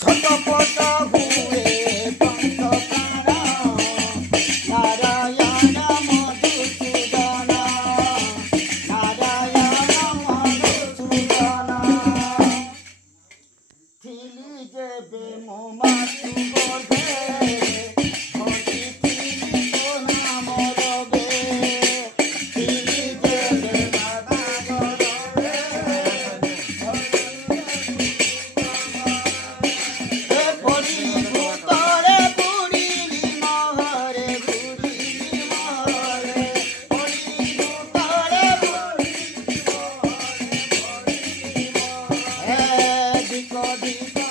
ঝটপট হুয়ে পঞ্চ প্রাণ নারায়ণ মধুসূদন নারায়ণ মধুসূদন থিলি যে বেমা সুবোধে হরি থিলি তো নাম রবে থিলি যে বেমা গরবে হে পরি ভূতরে পুরিলি মহরে পুরিলি মহরে পরি ভূতরে পুরিলি মহরে হে দিক দিক